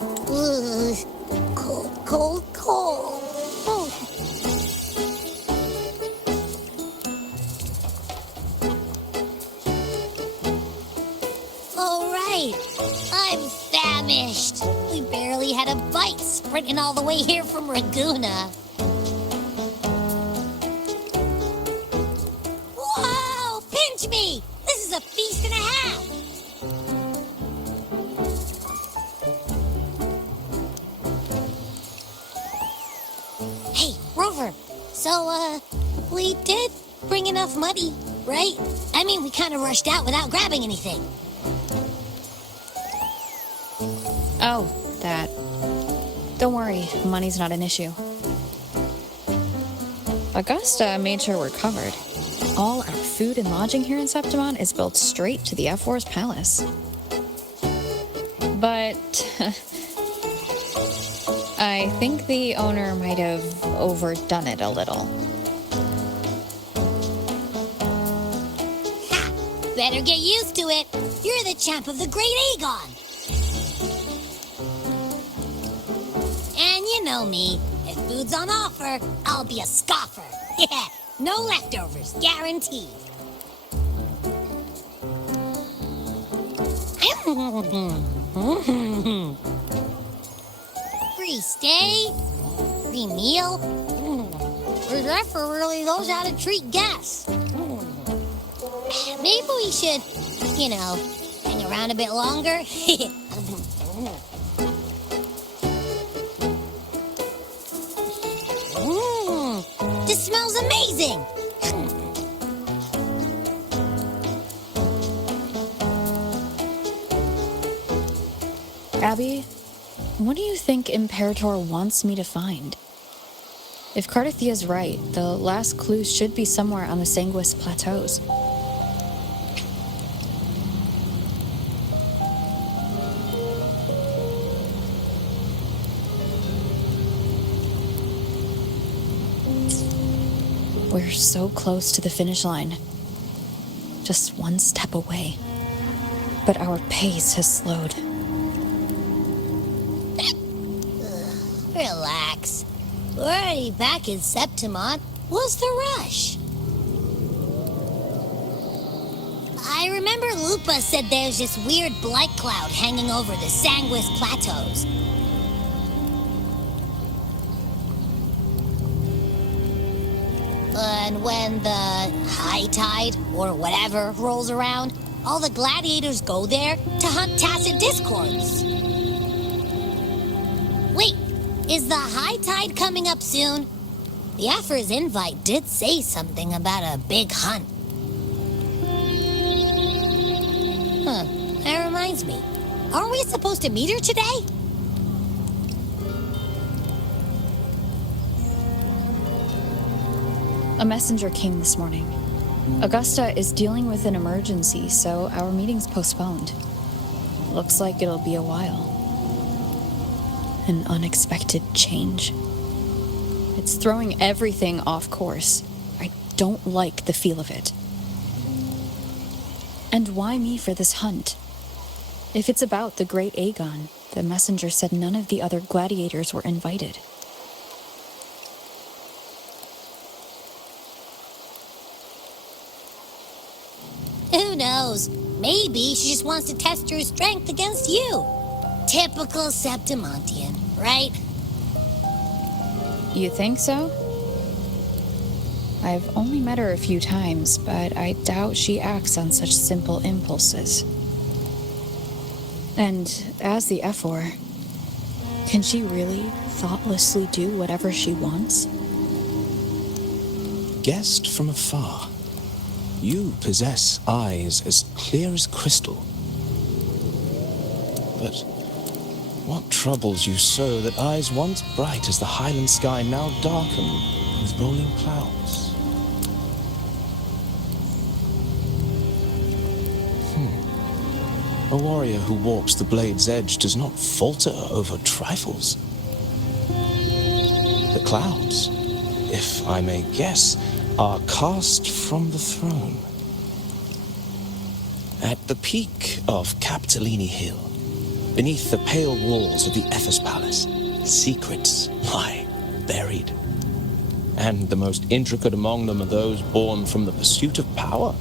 Ugh, cold, cold, cold. Oh. All right, I'm famished. We barely had a bite sprinting all the way here from Raguna. Whoa, pinch me! This is a feast and a half! Hey, Rover, so, we did bring enough money, right? I mean, we kind of rushed out without grabbing anything. Oh, that. Don't worry, money's not an issue. Augusta made sure we're covered. All our food and lodging here in Septimon is built straight to the F4's palace. But I think the owner might have overdone it a little. Ha! Better get used to it. You're the champ of the Great Aegon. And you know me. If food's on offer, I'll be a scoffer. Yeah, no leftovers, guaranteed. Free stay, free meal. The Zephyr really knows how to treat guests. Maybe we should, hang around a bit longer. This smells amazing! Abby, what do you think Imperator wants me to find? If Cardathia's right, the last clues should be somewhere on the Sanguis Plateaus. We're so close to the finish line. Just one step away. But our pace has slowed. Relax. We're already back in Septimon. What's the rush? I remember Lupa said there's this weird blight cloud hanging over the Sanguis Plateaus. And when the high tide, or whatever, rolls around, all the gladiators go there to hunt tacit discords. Wait, is the high tide coming up soon? The Aphor's invite did say something about a big hunt. Huh, that reminds me. Aren't we supposed to meet her today? A messenger came this morning. Augusta is dealing with an emergency, so our meeting's postponed. Looks like it'll be a while. An unexpected change. It's throwing everything off course. I don't like the feel of it. And why me for this hunt? If it's about the Great Aegon, the messenger said none of the other gladiators were invited. Who knows? Maybe she just wants to test her strength against you. Typical Septimontian, right? You think so? I've only met her a few times, but I doubt she acts on such simple impulses. And as the F4, can she really thoughtlessly do whatever she wants? Guessed from afar, you possess eyes as clear as crystal. But what troubles you so that eyes once bright as the highland sky now darken with rolling clouds? A warrior who walks the blade's edge does not falter over trifles. The clouds, if I may guess, are cast from the throne. At the peak of Capitolini Hill, Beneath the pale walls of the Ephes Palace, secrets lie buried. And the most intricate among them are those born from the pursuit of power.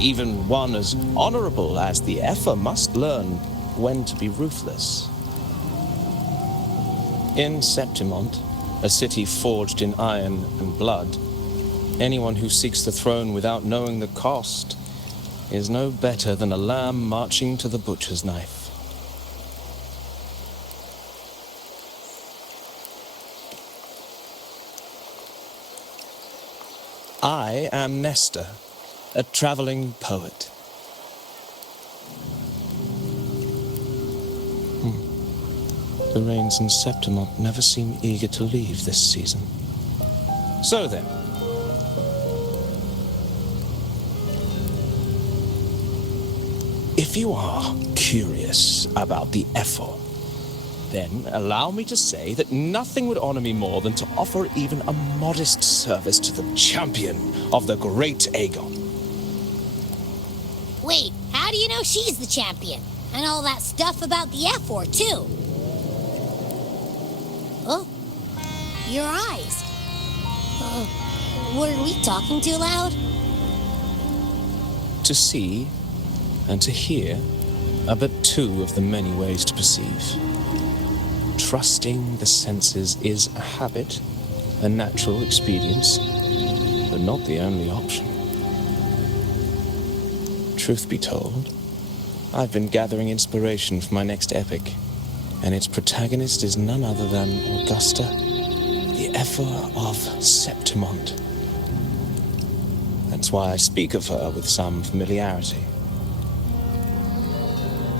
Even one as honorable as the Epher must learn when to be ruthless. In Septimont, a city forged in iron and blood, anyone who seeks the throne without knowing the cost is no better than a lamb marching to the butcher's knife. I am Nestor, a traveling poet. The rains in Septimont never seem eager to leave this season. So then, if you are curious about the Epher, then allow me to say that nothing would honor me more than to offer even a modest service to the champion of the great Aegon. Wait, how do you know she's the champion? And all that stuff about the F4, too? Oh, your eyes. Were we talking too loud? To see and to hear are but two of the many ways to perceive. Trusting the senses is a habit, a natural expedience, but not the only option. Truth be told, I've been gathering inspiration for my next epic, and its protagonist is none other than Augusta, the Epher of Septimont. That's why I speak of her with some familiarity.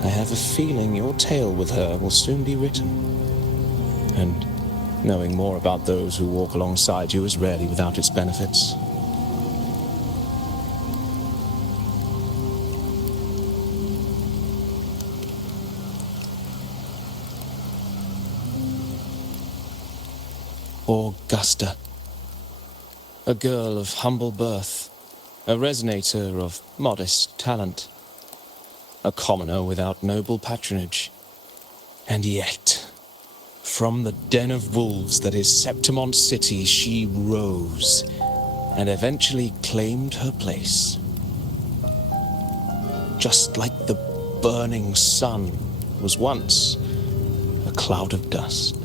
I have a feeling your tale with her will soon be written. And knowing more about those who walk alongside you is rarely without its benefits. Augusta, a girl of humble birth, a resonator of modest talent, a commoner without noble patronage, and yet, from the den of wolves that is Septimont City, she rose and eventually claimed her place. Just like the burning sun was once a cloud of dust.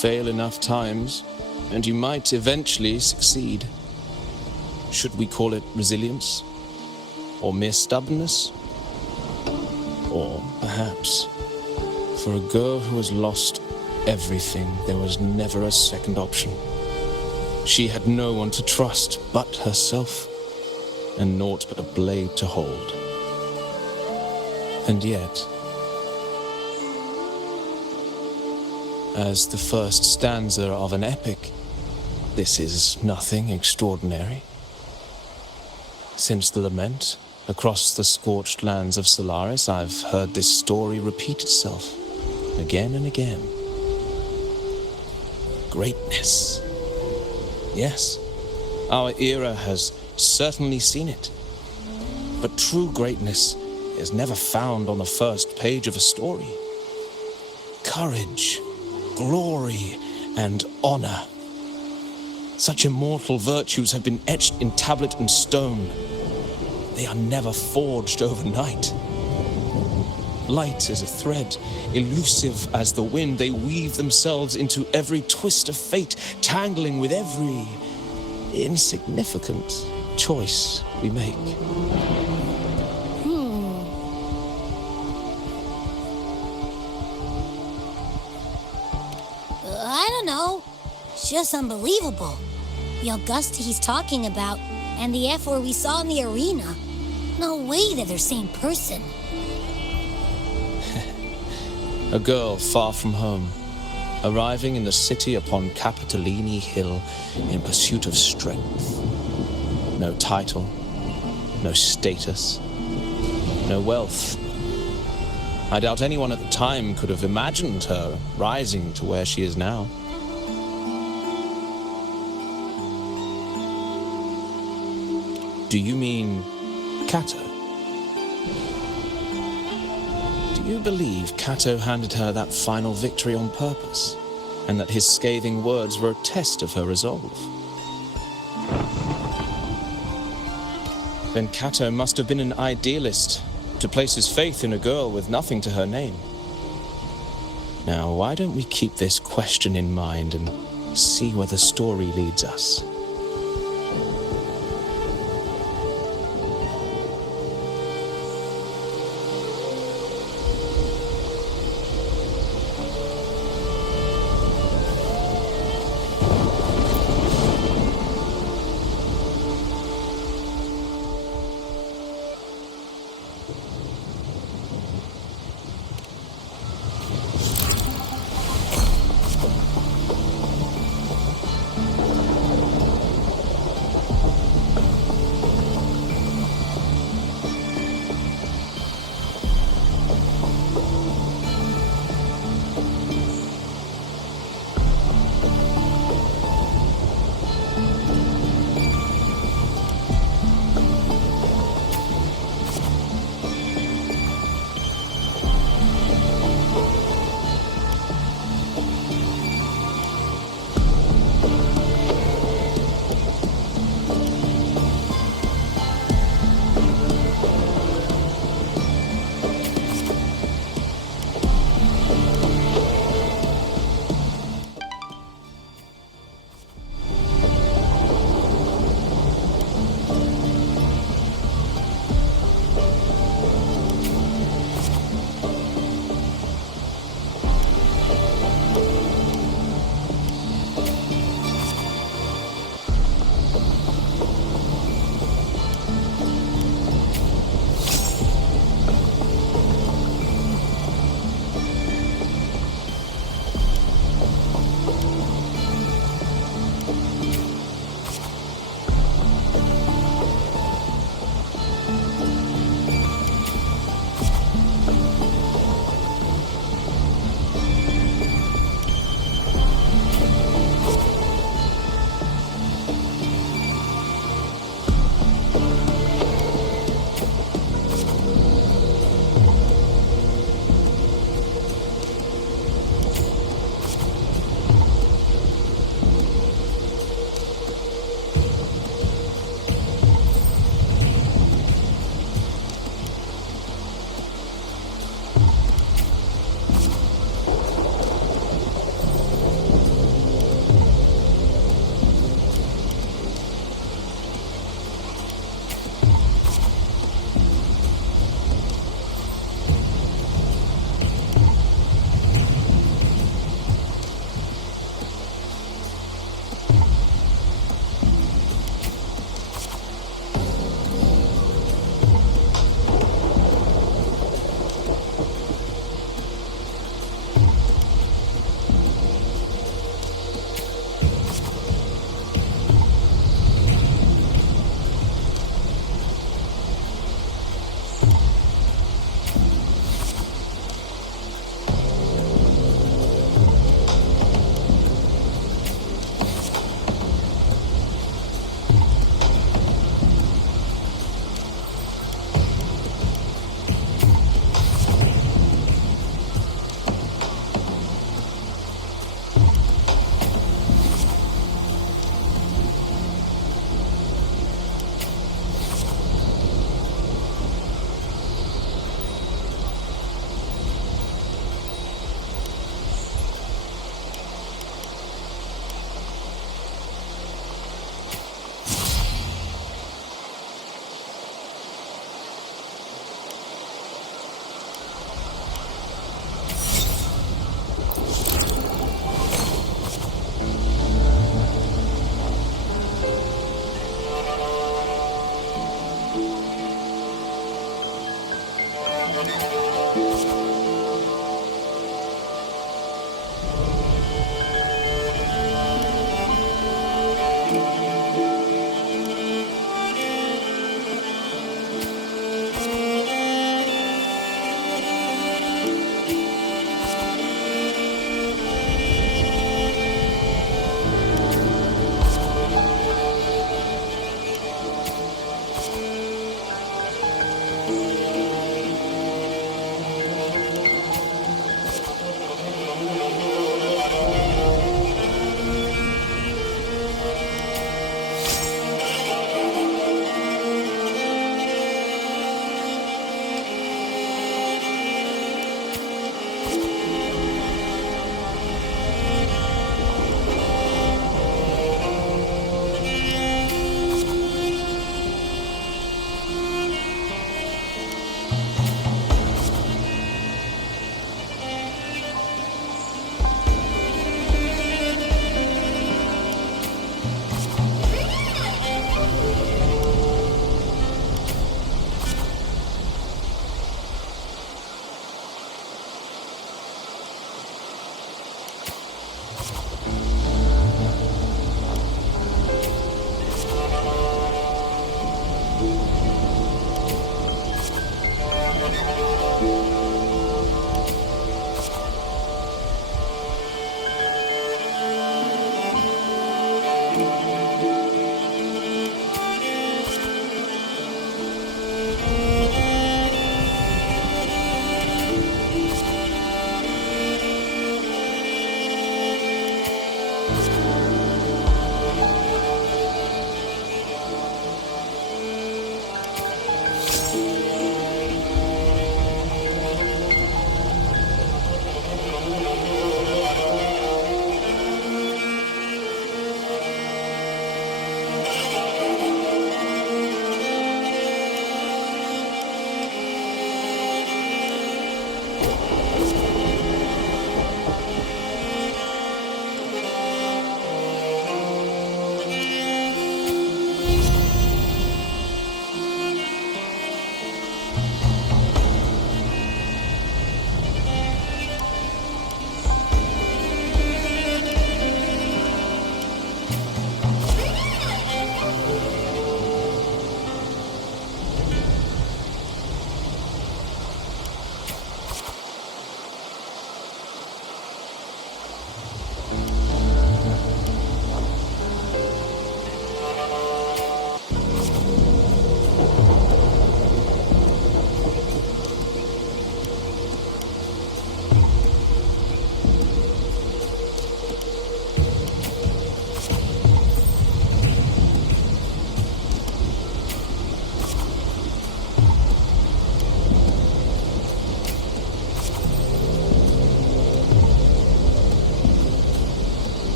fail enough times, and you might eventually succeed. Should we call it resilience? Or mere stubbornness? Or perhaps, for a girl who has lost everything, there was never a second option. She had no one to trust but herself, and naught but a blade to hold. And yet, as the first stanza of an epic, this is nothing extraordinary. Since the lament, across the scorched lands of Solaris, I've heard this story repeat itself, again and again. Greatness. Yes, our era has certainly seen it. But true greatness is never found on the first page of a story. Courage, glory, and honor. Such immortal virtues have been etched in tablet and stone. They are never forged overnight. Light as a thread, elusive as the wind, they weave themselves into every twist of fate, tangling with every insignificant choice we make. I don't know. It's just unbelievable. The Augusta he's talking about, and the F-word we saw in the arena. No way they're the same person. A girl far from home, arriving in the city upon Capitolini Hill in pursuit of strength. No title, no status, no wealth. I doubt anyone at the time could have imagined her rising to where she is now. Do you mean Kato? Do you believe Kato handed her that final victory on purpose, and that his scathing words were a test of her resolve? Then Kato must have been an idealist, to place his faith in a girl with nothing to her name. Now, why don't we keep this question in mind and see where the story leads us?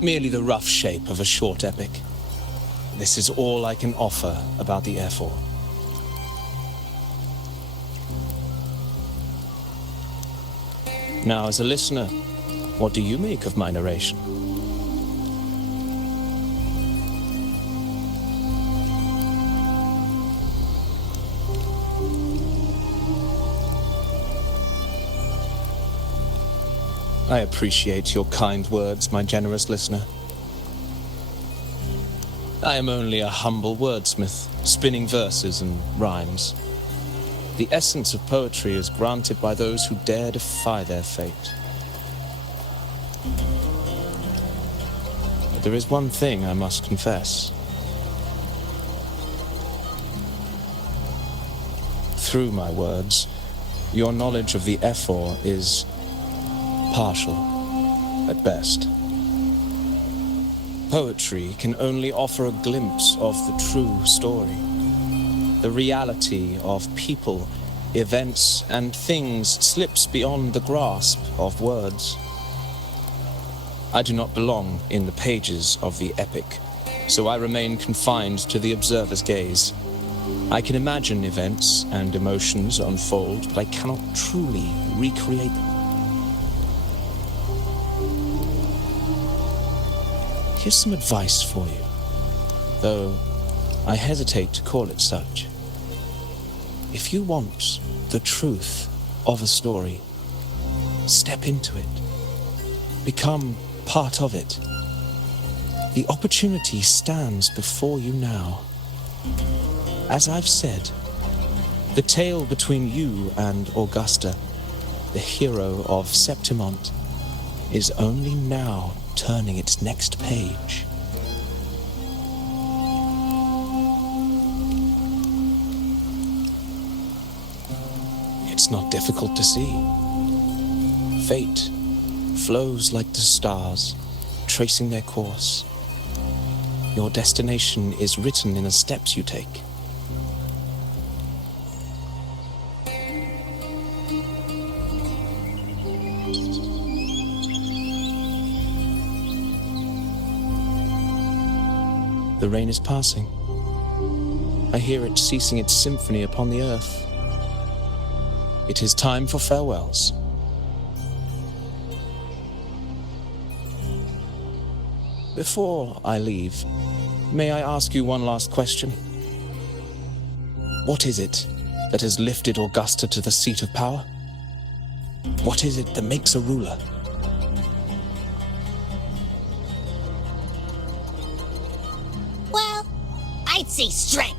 merely the rough shape of a short epic. This is all I can offer about the Airfor. Now, as a listener, what do you make of my narration? I appreciate your kind words, my generous listener. I am only a humble wordsmith, spinning verses and rhymes. The essence of poetry is granted by those who dare defy their fate. But there is one thing I must confess. Through my words, your knowledge of the Airfor is partial, at best. Poetry can only offer a glimpse of the true story, the reality of people, events, and things slips beyond the grasp of words. I do not belong in the pages of the epic, so I remain confined to the observer's gaze. I can imagine events and emotions unfold, but I cannot truly recreate them. Here's some advice for you, though I hesitate to call it such. If you want the truth of a story, step into it. Become part of it. The opportunity stands before you now. As I've said, the tale between you and Augusta, the hero of Septimont, is only now turning its next page. It's not difficult to see. Fate flows like the stars, tracing their course. Your destination is written in the steps you take. The rain is passing. I hear it ceasing its symphony upon the earth. It is time for farewells. Before I leave, may I ask you one last question? What is it that has lifted Augusta to the seat of power? What is it that makes a ruler? I'd say strength.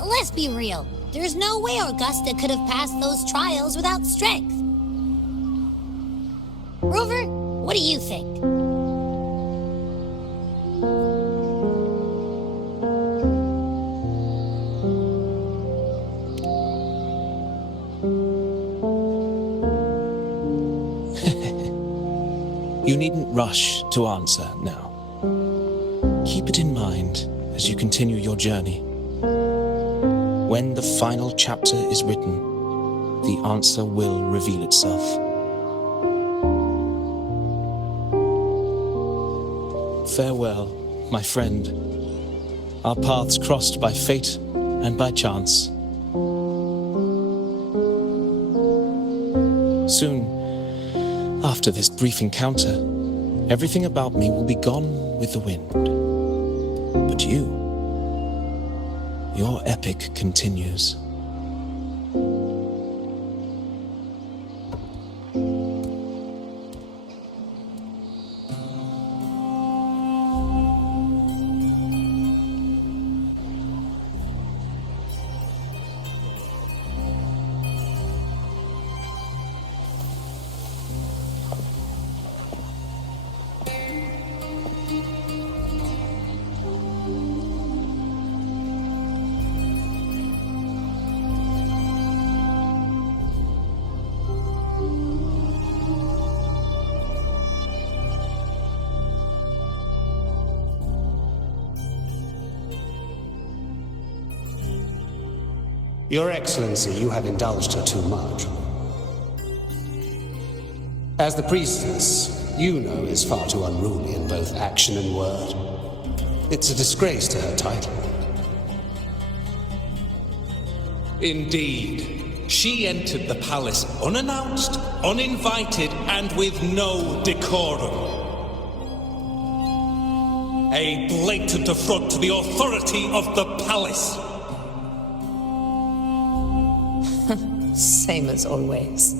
Let's be real. There's no way Augusta could have passed those trials without strength. Rover, what do you think? You needn't rush to answer now. Keep it in mind as you continue your journey. When the final chapter is written, the answer will reveal itself. Farewell, my friend. Our paths crossed by fate and by chance. Soon, after this brief encounter, everything about me will be gone with the wind. But you, your epic continues. Your Excellency, you have indulged her too much. As the priestess, Yuno is far too unruly in both action and word. It's a disgrace to her title. Indeed. She entered the palace unannounced, uninvited, and with no decorum. A blatant affront to the authority of the palace. Same as always.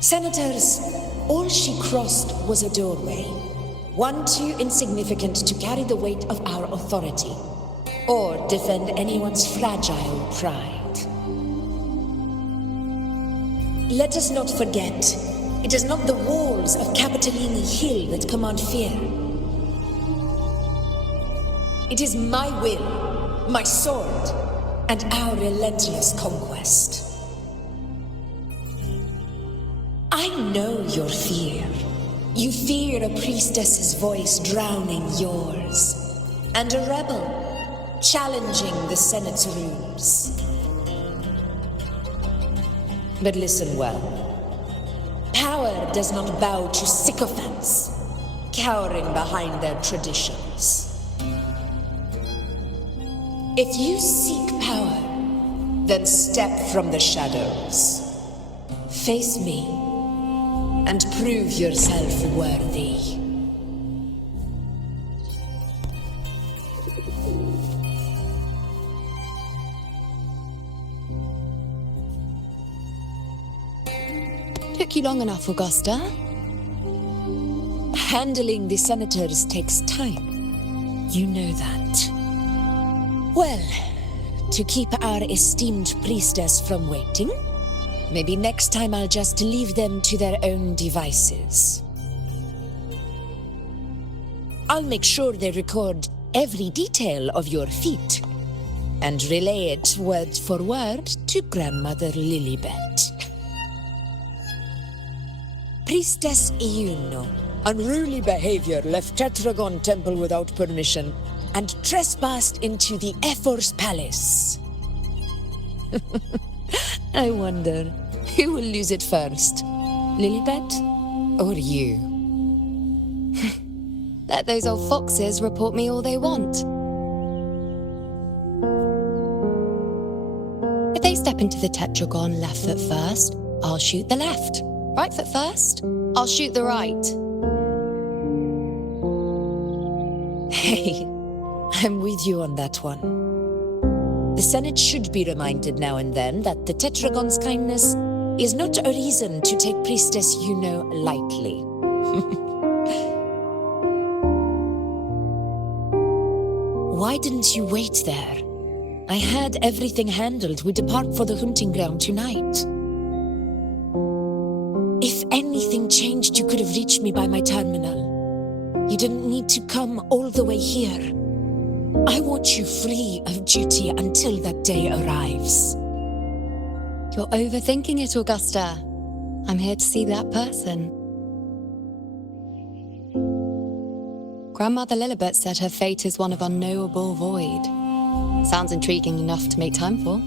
Senators, all she crossed was a doorway. One too insignificant to carry the weight of our authority, or defend anyone's fragile pride. Let us not forget, it is not the walls of Capitolini Hill that command fear. It is my will, my sword, and our relentless conquest. I know your fear. You fear a priestess's voice drowning yours, and a rebel challenging the Senate's rules. But listen well. Power does not bow to sycophants, cowering behind their traditions. If you seek power, then step from the shadows. Face me, and prove yourself worthy. Took you long enough, Augusta. Handling the senators takes time. You know that. Well, to keep our esteemed priestess from waiting, maybe next time I'll just leave them to their own devices. I'll make sure they record every detail of your feat and relay it word for word to Grandmother Lilibet. Priestess Iuno, unruly behavior, left Tetragon Temple without permission and trespassed into the Ephor's palace. I wonder, who will lose it first? Lilibet or you? Let those old foxes report me all they want. If they step into the tetragon left foot first, I'll shoot the left. Right foot first, I'll shoot the right. Hey, I'm with you on that one. The Senate should be reminded now and then that the Tetragon's kindness is not a reason to take Priestess Yuno lightly. Why didn't you wait there? I had everything handled. We depart for the hunting ground tonight. If anything changed, you could have reached me by my terminal. You didn't need to come all the way here. I want you free of duty until that day arrives. You're overthinking it, Augusta. I'm here to see that person. Grandmother Lilibet said her fate is one of unknowable void. Sounds intriguing enough to make time for.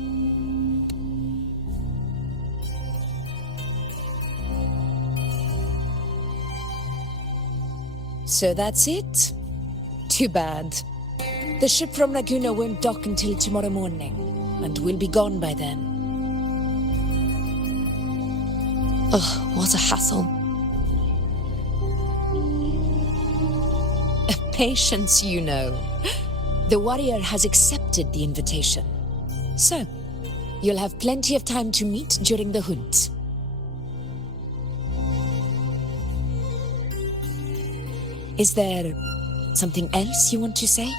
So that's it? Too bad. The ship from Laguna won't dock until tomorrow morning, and we'll be gone by then. Ugh, what a hassle. Patience, you know. The warrior has accepted the invitation. So, you'll have plenty of time to meet during the hunt. Is there something else you want to say?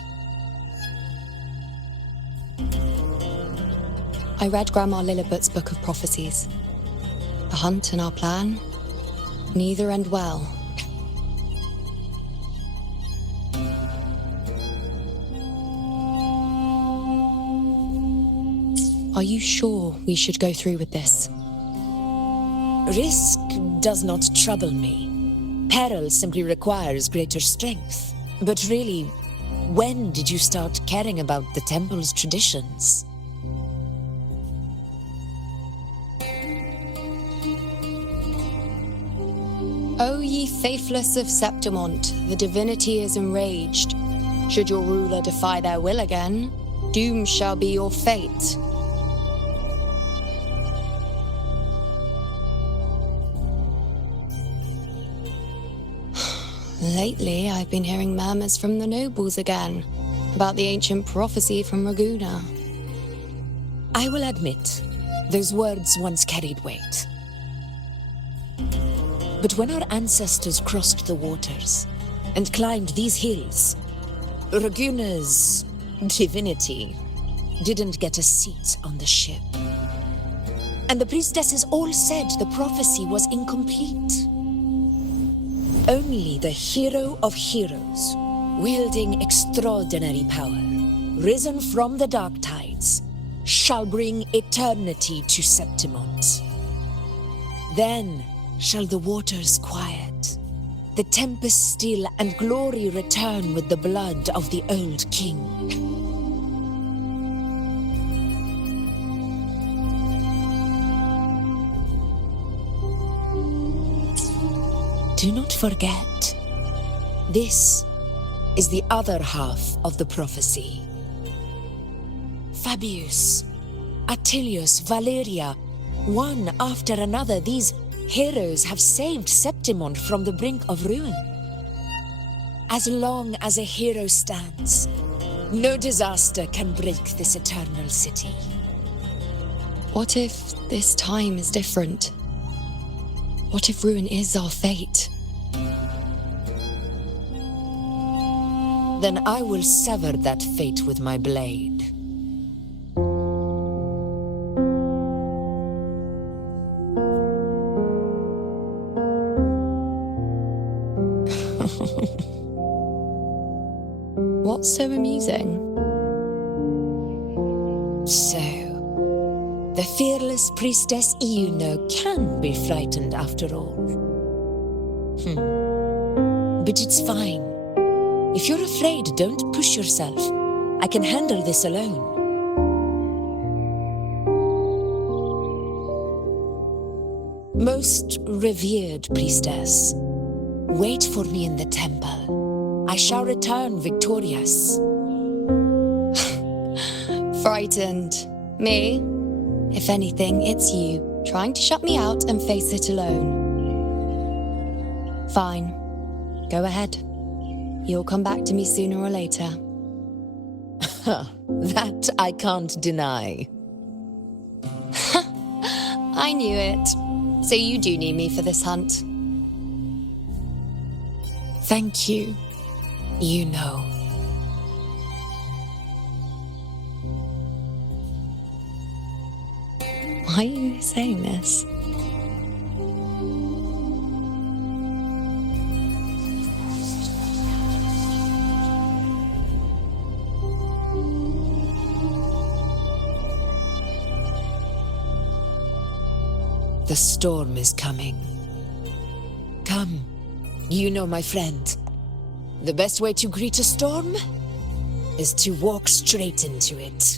I read Grandma Lilibet's Book of Prophecies. The hunt and our plan, neither end well. Are you sure we should go through with this? Risk does not trouble me. Peril simply requires greater strength. But really, when did you start caring about the temple's traditions? O ye faithless of Septimont, the divinity is enraged. Should your ruler defy their will again, doom shall be your fate. Lately, I've been hearing murmurs from the nobles again about the ancient prophecy from Raguna. I will admit, those words once carried weight. But when our ancestors crossed the waters and climbed these hills, Raguna's divinity didn't get a seat on the ship. And the priestesses all said the prophecy was incomplete. Only the hero of heroes, wielding extraordinary power, risen from the dark tides, shall bring eternity to Septimont. Then shall the waters quiet, the tempest still, and glory return with the blood of the old king. Do not forget, this is the other half of the prophecy. Fabius, Attilius, Valeria, one after another, these heroes have saved Septimont from the brink of ruin. As long as a hero stands, no disaster can break this eternal city. What if this time is different? What if ruin is our fate? Then I will sever that fate with my blade. What's so amusing? So, the fearless priestess Iuno can be frightened after all. But it's fine. If you're afraid, don't push yourself. I can handle this alone. Most revered priestess, wait for me in the temple. I shall return victorious. Frightened. Me? If anything, it's you, trying to shut me out and face it alone. Fine. Go ahead. You'll come back to me sooner or later. That I can't deny. I knew it. So you do need me for this hunt. Thank you. You know. Why are you saying this? The storm is coming. Come, you know my friend. The best way to greet a storm is to walk straight into it.